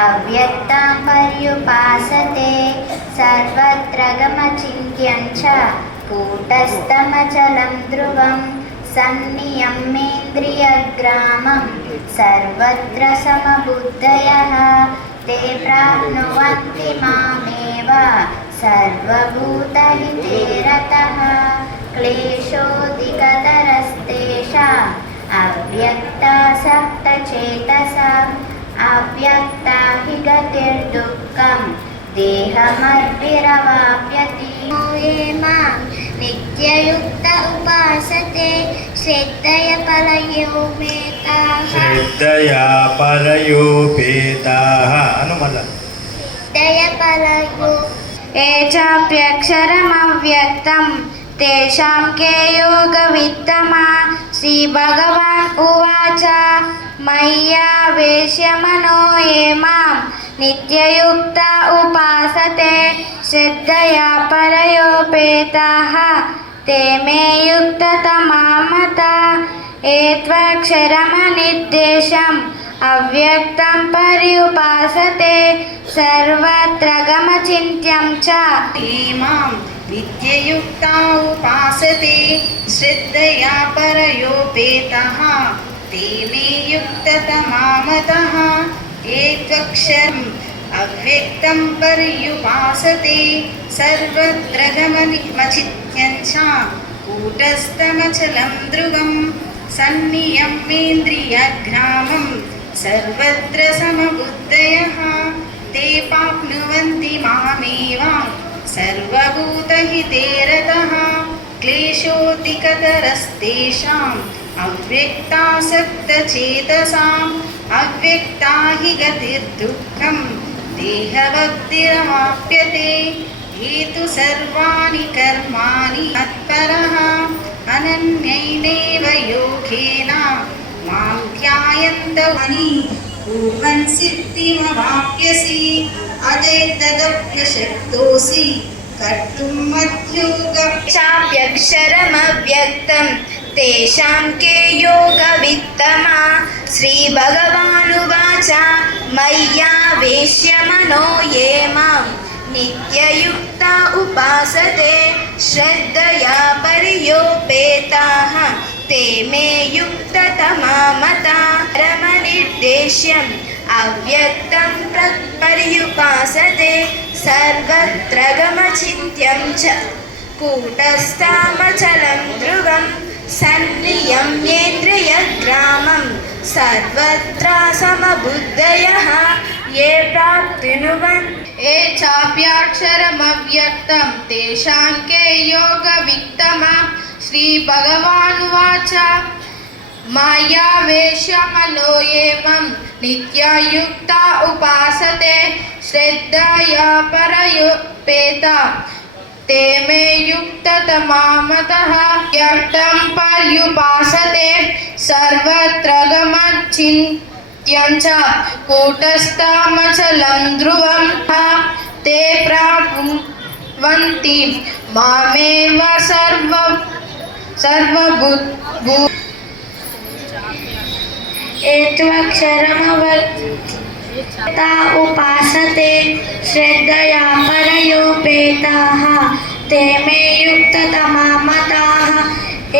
అవ్యక్తం పర్యుపాసతే సర్వత్రగమచింత్యం చ కూటస్థమచలం ధ్రువం సన్నియమేంద్రియగ్రామం సర్వత్ర సమబుద్ధయ. తే ప్రాప్నువంతి మామేవ సర్వభూతహితేరత క్లేశోదిగతరస్తేషాం అవ్యక్తాసక్తచేతసాం അവ്യക്താഹികതിർ ദുഃഖം ദേഹമർപ്പിരവാപ്യതി മാം നിത്യയുക്ത ഉപാസത്തെ ശ്രദ്ധയ പരയോപേതാ ശ്രദ്ധയാ പരയോപേതാഹ അനുമല ശ്രദ്ധയ പരയോ ഏചാപ്യക്ഷരമവ്യക്തം തേഷാം കേ യോഗവിത്തമാ ശ്രീ ഭഗവാൻ ഉവാച चाप्यक्षरमव्यक्तं तेषां के योगवित्तमा श्रीभगवान् उवाच मय्यावेश्य मनो ये मां नित्ययुक्ता उपासते श्रद्धया परयोपेताः ते मे युक्ततमा मता एत्वक्षरमनिर्देशम् अव्यक्तं पर्युपासते सर्वत्र गमचिन्त्यं च मां विद्ययुक्ता उपासते श्रद्धया परयोपेतः ते मे युक्ततमामतः एत्वक्षरम् अव्यक्तं पर्युपासते सर्वत्र गमनिमचित्यं च कूटस्थमचलं ध्रुवं सन्नियम्येन्द्रियग्रामं सर्वत्र समबुद्धयः ते प्राप्नुवन्ति मामेव सर्वभूतहिते रतः क्लेशोऽधिकतरस्तेषाम् अव्यक्तासक्तचेतसाम् अव्यक्ता हि गतिर्दुःखं देहवक्तिरवाप्यते ये तु सर्वाणि कर्माणि मत्परः अनन्यैनेव योगेन मां ध्यायन्तवनि कुर्वन् सिद्धिमवाप्यसि अजैतदप्यशक्तोऽसि कर्तुं मद्योग चाप्यक्षरमव्यक्तं तेषां के योगवित्तमा श्रीभगवानुवाच मय्यावेश्य मनो ये मां नित्ययुक्ता उपासते श्रद्धया पर्योपेताः ते मे युक्ततमा मता रमनिर्देश्यम् अव्यक्तं प्र- पर्युपासते सर्वत्र गमचिन्त्यं च कूटस्थामचलं ध्रुवं सन्नियम्येन्द्रियग्रामं सर्वत्र समबुद्धयः ये प्राप्नुवन् ये चाप्याक्षरमव्यक्तं तेषां के योगवित्तमा श्रीभगवानुवाच मायावेश्य मनो एवं नित्यायुक्ता उपासते श्रद्धया परयुपेता ते मे युक्ततमामतः यक्तं पर्युपासते सर्वत्र गमचिन्त्यं च कूटस्थमचलं ध्रुवं ते प्राप्नुवन्ति मामेव सर्व सर्वभूत ता उपासते श्रद्धया परयोपेताः ते मे युक्ततमा मताः।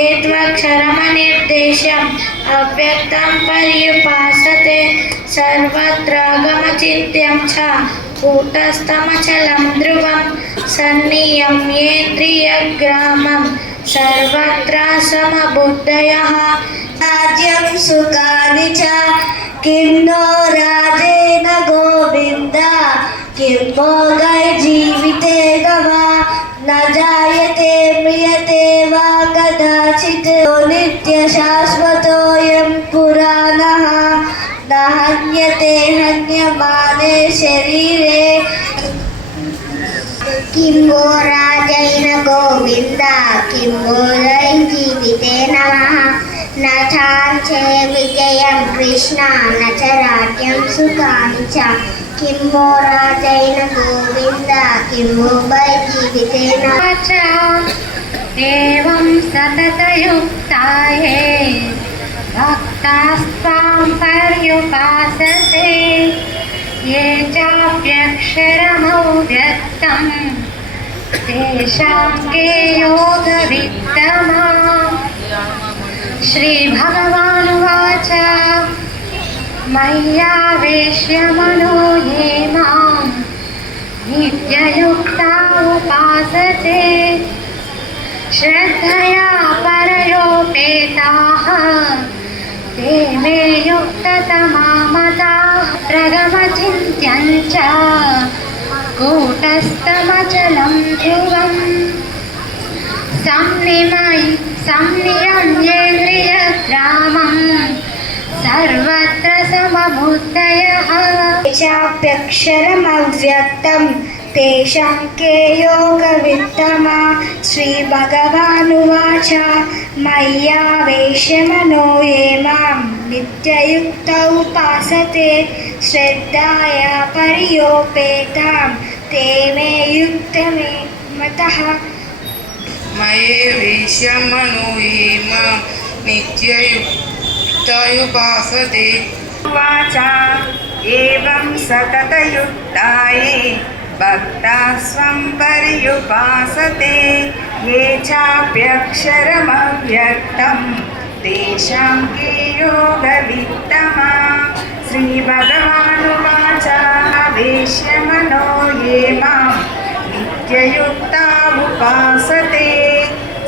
एत्वक्षरमनिर्देशम् अव्यक्तं पर्युपासते सर्वत्र गमचिन्त्यं च कूटस्थमचलं ध्रुवं सन्नियम्येन्द्रियग्रामं सर्वत्र समबुद्धयः राज्यं सुखानि च किं नो राजेन गोविन्द, किं भोगैर्जीविते गवा, न जायते म्रियते वा कदाचित्। नित्यशाश्वतोऽयं पुराणः, न हन्यते हन्यमाने शरीरे। किं वो राजैन गोविन्द किं बोधै जीविते नमः। न चाञ्चे विजयं कृष्ण न च राज्यं सुखानि च किं वो राजैन गोविन्द किं वो वै जीविते नमः एवं सततयुक्ताये भक्तास्त्वां पर्युपासते ये चाप्यक्षरमव्यक्तम् तेषां के योगवित्तमा श्रीभगवानुवाच। मय्यावेश्य मनो ये माँ नित्ययुक्ता उपासते। श्रद्धया परयोपेताः। ते मे युक्ततमा मताः प्रगमचिन्त्यं च। कूटस्थमचलं ध्रुवम्। संनिमयि संनियम्येन्द्रियग्रामं सर्वत्र समबुद्धयः चाप्यक्षरमव्यक्तं तेषां के योगवित्तमा श्रीभगवानुवाच मय्यावेश्यमनो ये मां नित्ययुक्त उपासते श्रद्धाया पर्योपेतां ते मे युक्तमे मतः मये वेश्यमनो ये माँ नित्ययुक्तयुपासते। उवाच एवं सततयुक्ताये, भक्ता स्वं पर्युपासते। ये चाप्यक्षरमव्यक्तं, तेषां के योगवित्तमा। श्रीभगवानुवाच वेश्यमनो ये माँ नित्ययुक्ता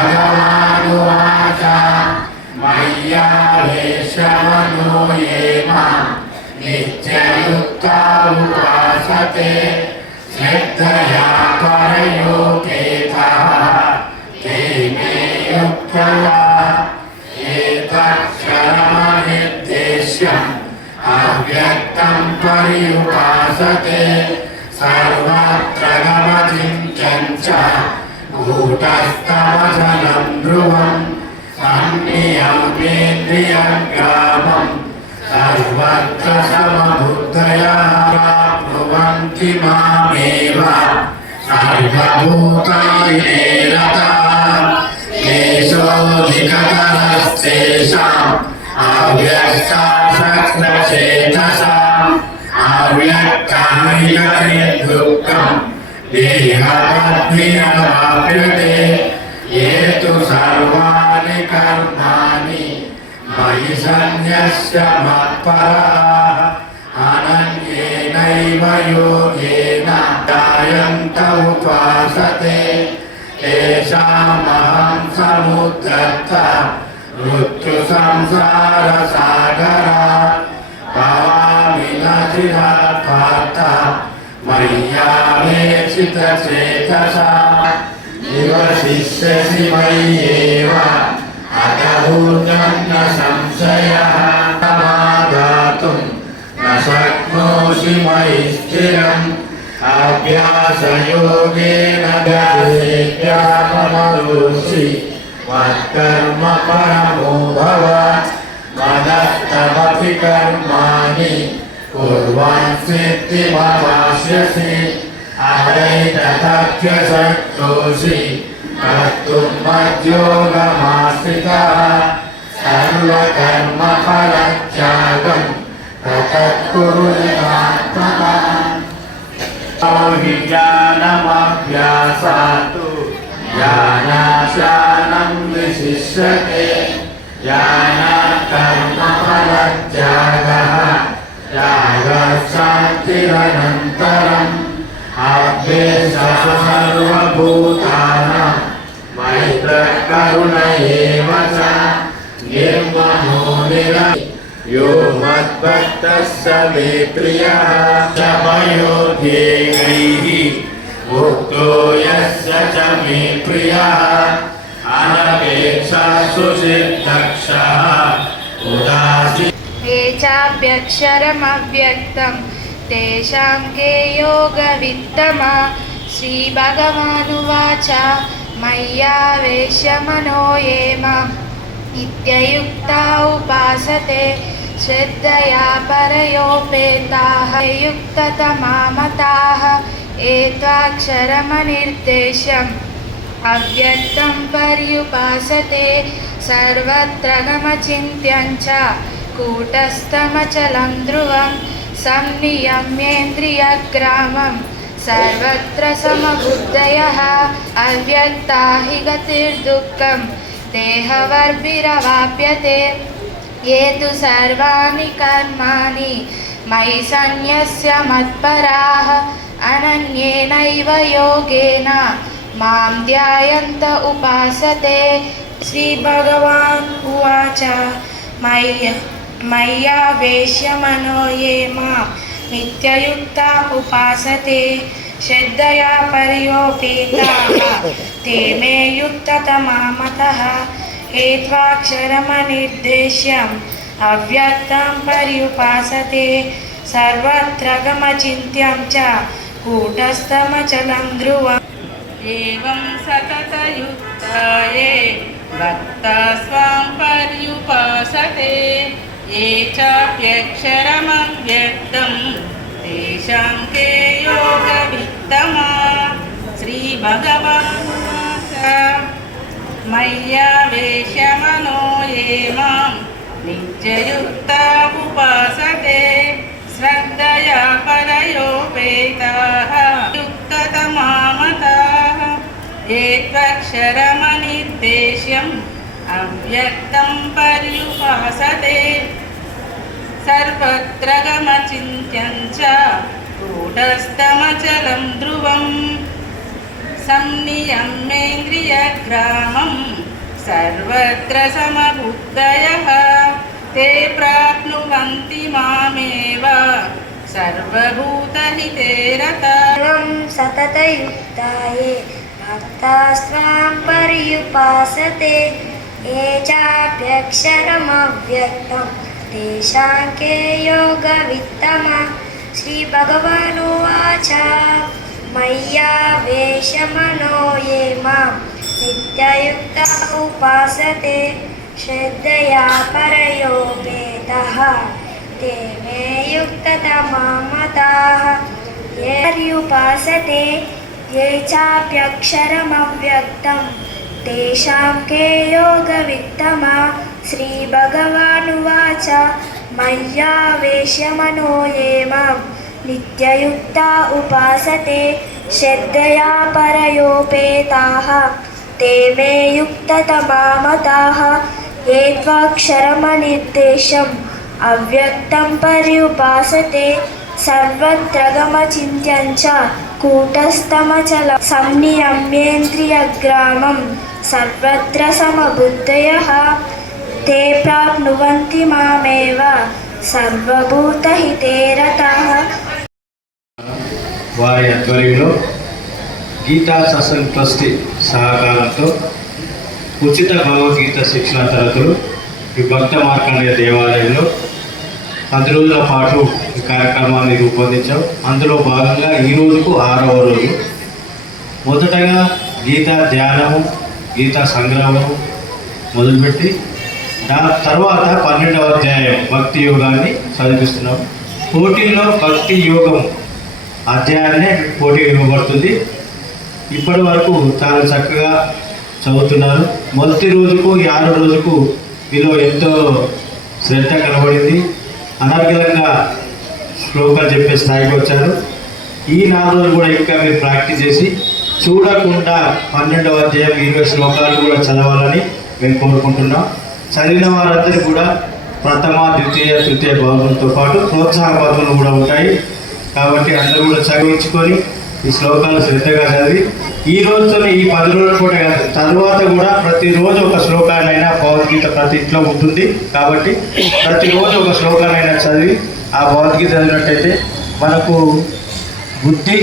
భగవానువాచ మయ్యావేశవనో ఏమ నిత్యయుక్తా ఉపాసతే శ్రద్ధయా పరయోకేత తే మే యుక్తయా ఏతక్షరమనిర్దేశ్యం అవ్యక్తం పరియుపాసతే సర్వత్ర గమతిం च कूटस्थमचलं ध्रुवम् अन्नियमेन्द्रियग्रामम् सर्वत्र समबुद्धया प्राप्नुवन्ति मामेव सर्वभूतानि रता केशोऽधिकतरस्तेषाम् अव्यक्तासक्तचेतसाम् अव्यक्तानि दुःखम् देहवद्भिरवाप्यते ये तु सर्वाणि कर्माणि मयि सन्न्यस्य मत्पराः अनन्येनैव योगेन जायन्त उपासते तेषामहं समुद्धर्त मृत्युसंसारसागरात् भवामि न चिरात् पार्थ मय्यावेशितचेतसा निवशिष्यसि मय्येव अतभूतं न संशयः समादातुं न शक्नोषि मयि स्थिरम् अभ्यासयोगेन गतेभ्यामरोषि मत्कर्म परमो भव मदस्तमपि कर्माणि कुर्वन् सिद्धिमवास्यसि अवैतथ्यशक्तोषि कर्तुं मद्योगमाश्रितः सर्वकर्मफलत्यागं ततः निरात्मका हि ज्ञानमभ्यासातु ज्ञानाशानं विशिष्यते ज्ञानाकर्मफलत्यागः त्यागः शान्तिरनन्तरम् अभ्येषः सर्वभूतानां मैत्रकरुण एव च निर्ममो निर यो मद्भक्तः स मे प्रियः। मुक्तो यस्य च मे अनपेक्षा सुसिद्धक्षः उदासी ये चाप्यक्षरमव्यक्तं तेषां के योगवित्तमा श्रीभगवानुवाच मय्यावेश्यमनो ये माम् नित्ययुक्ता उपासते श्रद्धया परयोपेताः युक्ततमामताः एत्वाक्षरमनिर्देश्यम् अव्यक्तं पर्युपासते सर्वत्र गमचिन्त्यं च कूटस्थमचलं ध्रुवं संनियम्येन्द्रियग्रामं सर्वत्र समबुद्धयः अव्यक्ता हि गतिर्दुःखं देहवर्भिरवाप्यते। ये तु सर्वाणि कर्माणि मयि सन्न्यस्य मत्पराः अनन्येनैव योगेन मां ध्यायन्त उपासते। श्रीभगवान् उवाच मय्य మయ్యా వేష్యమనో ఏ మాం నిత్యయుక్త ఉపాసతే శ్రద్ధయా పర్యోపేతా తే మే యుక్తతమామత హేత్వాక్షరమనిర్దేశ్యం అవ్యక్తం పర్యుపాసతే సర్వత్ర గమచింత్యం చ కూటస్థమచలం ధ్రువం ఏం సతతయుక్తాయే భక్త స్వాం పర్యుపాసతే ये चाप्यक्षरमव्यक्तं तेषां के योगवित्तमा श्रीभगवानुवाच मय्यावेश्यमनो ये मां नित्ययुक्ता उपासते श्रद्धया परयोपेताः युक्ततमामताः एत्वक्षरमनिर्देश्यम् अव्यक्तं అవ్యక్తం పర్యుపాసతే సర్వత్ర గమచింత్యం కూటస్థమచలం ధ్రువం సంనియమేంద్రియగ్రామం సర్వత్ర సమబుద్ధయ తే ప్రాప్నువంతి మామేవ సర్వభూతహితే రతం సతతయుక్తాయే భక్తాస్వాం పర్యుపాసతే ये चाप्यक्षरमव्यक्तं तेषां के योगवित्तमा श्रीभगवानुवाच मय्यावेशमनो ये मां नित्ययुक्ता उपासते श्रद्धया परयोपेतः ते मे युक्ततमामताः ये पर्युपासते ये चाप्यक्षरमव्यक्तं तेषां के योगवित्तमा श्रीभगवानुवाच मय्यावेश्यमनो ये मां नित्ययुक्ता उपासते श्रद्धया परयोपेताः ते मे युक्ततमामताः ये त्वाक्षरमनिर्देशम् अव्यक्तं पर्युपासते सर्वत्र गमचिन्त्यं च कूटस्थमचलं संनियम्येन्द्रियग्रामं సర్వత్ర సమబుద్ధయ తే ప్రాప్నువంతి మామేవ సర్వభూతహితేరత వారి ఆధ్వర్యంలో గీతా సత్సంగ్ ట్రస్టీ సహకారంతో ఉచిత భగవద్గీత శిక్షణ తరగతులు ఈ భక్త మార్కండేయ దేవాలయంలో పది రోజుల పాటు ఈ కార్యక్రమాన్ని రూపొందించాం. అందులో భాగంగా ఈ ఆరవ రోజు. మొదటగా గీతా ధ్యానము గీతా సంగ్రహము మొదలుపెట్టి దాని తర్వాత పన్నెండవ అధ్యాయం భక్తి యోగాన్ని చదివిస్తున్నాం పోటీలో భక్తి యోగం అధ్యాయాన్నే పోటీ ఇవ్వబడుతుంది ఇప్పటి వరకు చాలా చక్కగా చదువుతున్నారు. మొదటి రోజుకు ఈ ఆరో రోజుకు వీళ్ళు ఎంతో శ్రద్ధ కనబడింది. అనర్గలంగా శ్లోకాలు చెప్పే స్థాయికి వచ్చారు. ఈ నాలుగు రోజులు కూడా ఇంకా మీరు ప్రాక్టీస్ చేసి చూడకుండా పన్నెండవ అధ్యాయం ఇరవై శ్లోకాలు కూడా చదవాలని మేము కోరుకుంటున్నాం. చదివిన వారందరూ కూడా ప్రథమ ద్వితీయ తృతీయ భాగంతో పాటు ప్రోత్సాహ భాగములు కూడా ఉంటాయి. కాబట్టి అందరూ కూడా చదివించుకొని ఈ శ్లోకాలు శ్రద్ధగా చదివి ఈ రోజుతోనే ఈ పది రోజుల పూట తర్వాత కూడా ప్రతిరోజు ఒక శ్లోకాన్నైనా భగవద్గీత ప్రతి ఇంట్లో ఉంటుంది. కాబట్టి ప్రతిరోజు ఒక శ్లోకాన్నైనా చదివి ఆ భగవద్గీత చదివినట్టయితే మనకు బుద్ధి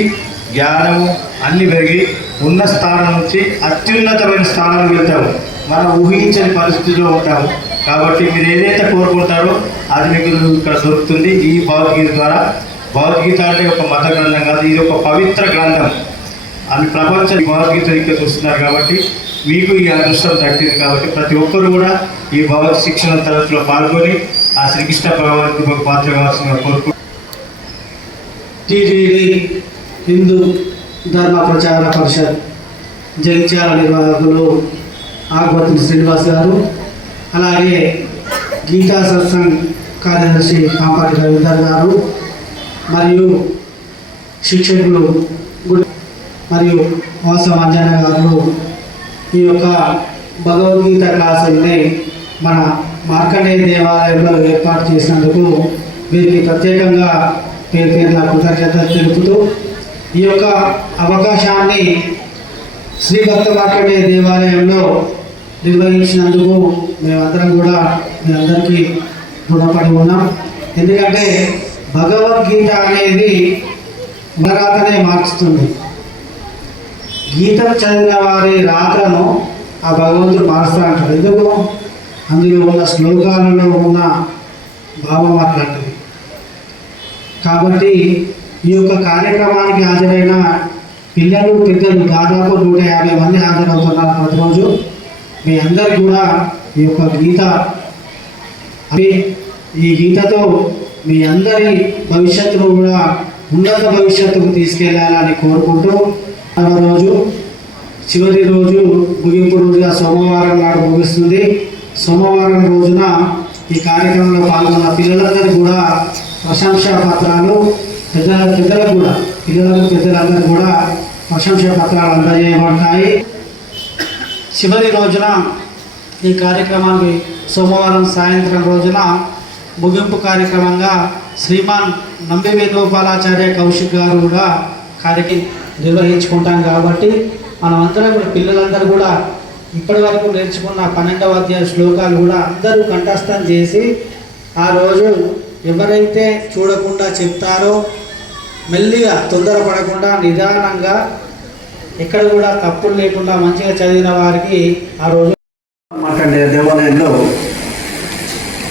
జ్ఞానము అన్ని పెరిగి ఉన్న స్థానం నుంచి అత్యున్నతమైన స్థానానికి వెళ్తాము. మనం ఊహించని పరిస్థితిలో ఉంటాము. కాబట్టి మీరు ఏదైతే కోరుకుంటారో అది మీకు ఇక్కడ దొరుకుతుంది ఈ భగవద్గీత ద్వారా. భగవద్గీత అంటే ఒక మత గ్రంథం కాదు ఇది ఒక పవిత్ర గ్రంథం. అని ప్రపంచ భగవద్గీత ఇక్కడ చూస్తున్నారు కాబట్టి మీకు ఈ అదృష్టం దక్కింది కాబట్టి ప్రతి ఒక్కరు కూడా ఈ భగవత్ శిక్షణ తరగతిలో పాల్గొని ఆ శ్రీకృష్ణ భగవద్గీత పాత్ర కావాల్సిన కోరుకు హిందూ ధర్మ ప్రచార పరిషత్ జగిత్యాల నిర్వాహకులు ఆకుపత్రి శ్రీనివాస్ గారు అలాగే గీతా సత్సంగ్ కార్యదర్శి కాంపాటి రవీందర్ గారు మరియు శిక్షకులు మరియు వాస అంజన గారు. ఈ యొక్క భగవద్గీత క్లాసుల్ని మన మార్కండేయ దేవాలయంలో ఏర్పాటు చేసినందుకు వీరికి ప్రత్యేకంగా పేరు పేర్ల కృతజ్ఞత తెలుపుతూ ఈ యొక్క అవకాశాన్ని శ్రీ భక్త దేవాలయంలో నిర్వహించినందుకు మేమందరం కూడా మీ అందరికీ రుణపడి ఉన్నాం. ఎందుకంటే భగవద్గీత అనేది వరాతనే మార్చుతుంది. గీతను చదివిన వారి రాతను ఆ భగవంతుడు మారుస్తా అంటాడు. ఎందుకు? అందులో ఉన్న శ్లోకాలలో ఉన్న భావం అట్లాంటిది కాబట్టి ఈ యొక్క కార్యక్రమానికి హాజరైన పిల్లలు పెద్దలు దాదాపు నూట యాభై మంది హాజరవుతున్నారు ప్రతిరోజు. మీ అందరు కూడా ఈ యొక్క గీత అవి ఈ గీతతో మీ అందరి భవిష్యత్తును కూడా ఉన్నత భవిష్యత్తుకు తీసుకెళ్ళాలని కోరుకుంటూ రోజు చివరి రోజు ముగింపు రోజుగా సోమవారం నాడు ముగిస్తుంది. సోమవారం రోజున ఈ కార్యక్రమంలో పాల్గొన్న పిల్లలందరూ కూడా ప్రశంసా పత్రాలు పెద్దల పెద్దలకు కూడా పిల్లలకు పెద్దలందరూ కూడా ప్రశంసా పత్రాలు అందజేయబడతాయి చివరి రోజున ఈ కార్యక్రమానికి సోమవారం సాయంత్రం రోజున ముగింపు కార్యక్రమంగా శ్రీమాన్ నంబి వేణుగోపాలాచార్య కౌశిక్ గారు కూడా కార్యక్రమం నిర్వహించుకుంటాం కాబట్టి మనమందరం కూడా పిల్లలందరూ కూడా ఇప్పటి వరకు నేర్చుకున్న పన్నెండవ అధ్యాయ శ్లోకాలు కూడా అందరూ కంఠస్థం చేసి ఆ రోజు ఎవరైతే చూడకుండా చెప్తారో మెల్లిగా తొందరపడకుండా నిదానంగా ఎక్కడ కూడా తప్పులు లేకుండా మంచిగా చదివిన వారికి ఆ రోజు మాట్లాడే దేవాలయంలో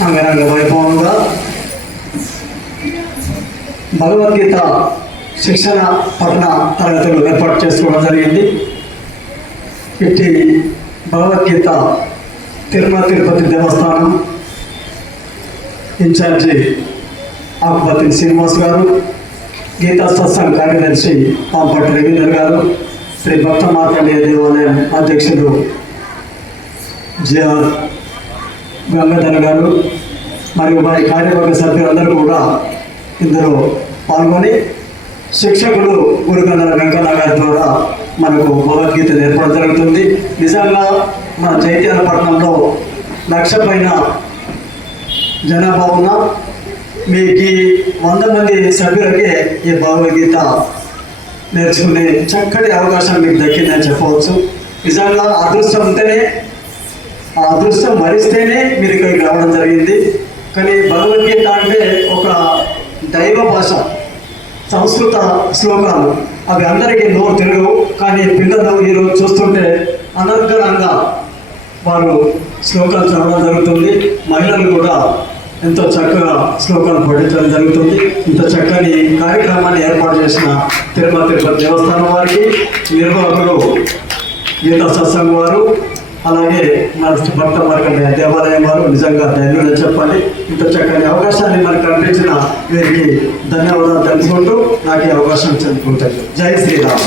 అంగరంగ వైభవంగా భగవద్గీత శిక్షణ పఠన తరగతులు ఏర్పాటు చేసుకోవడం జరిగింది. ఇట్టి భగవద్గీత తిరుమల తిరుపతి దేవస్థానం ఇన్ఛార్జి ఆకుపతి శ్రీనివాస్ గారు గీతా సత్సంగ్ కార్యదర్శి పాంపట్ రవీందర్ గారు శ్రీ భక్త మార్కండేయ దేవాలయం అధ్యక్షులు జిఆర్ గంగాధర్ గారు మరియు వారి కార్యవర్గ సభ్యులందరూ కూడా ఇందులో పాల్గొని శిక్షకులు గురుగంధర వెంకన్న గారి ద్వారా మనకు భగవద్గీత నేర్పడం జరుగుతుంది. నిజంగా మన చైత్యాల పట్టణంలో లక్ష పైన జనాభా ఉన్న మీకు వంద మంది సభ్యులకే ఈ భగవద్గీత నేర్చుకునే చక్కటి అవకాశం మీకు దక్కిందని చెప్పవచ్చు. నిజంగా అదృష్టం ఉంటేనే ఆ అదృష్టం భరిస్తేనే మీరు ఇక్కడికి రావడం జరిగింది. కానీ భగవద్గీత అంటే ఒక దైవ భాష సంస్కృత శ్లోకాలు. అవి అందరికీ నోరు తెలుగు కానీ పిల్లలు ఈరోజు చూస్తుంటే అనర్గళంగా వారు శ్లోకాలు చదవడం జరుగుతుంది. మహిళలు కూడా ఎంతో చక్కగా శ్లోకాలు పఠించడం జరుగుతుంది. ఇంత చక్కని కార్యక్రమాన్ని ఏర్పాటు చేసిన తిరుమల తిరుపతి దేవస్థానం వారికి నిర్వాహకులు గీతా సత్సంగ్ వారు అలాగే మన భక్త మార్కండ దేవాలయం వారు నిజంగా ధన్యులు చెప్పాలి ఇంత చక్కని అవకాశాన్ని మనకు కల్పించిన వీరికి ధన్యవాదాలు తెలుసుకుంటూ నాకు ఈ అవకాశం చెందుకుంటాను జై శ్రీరామ్.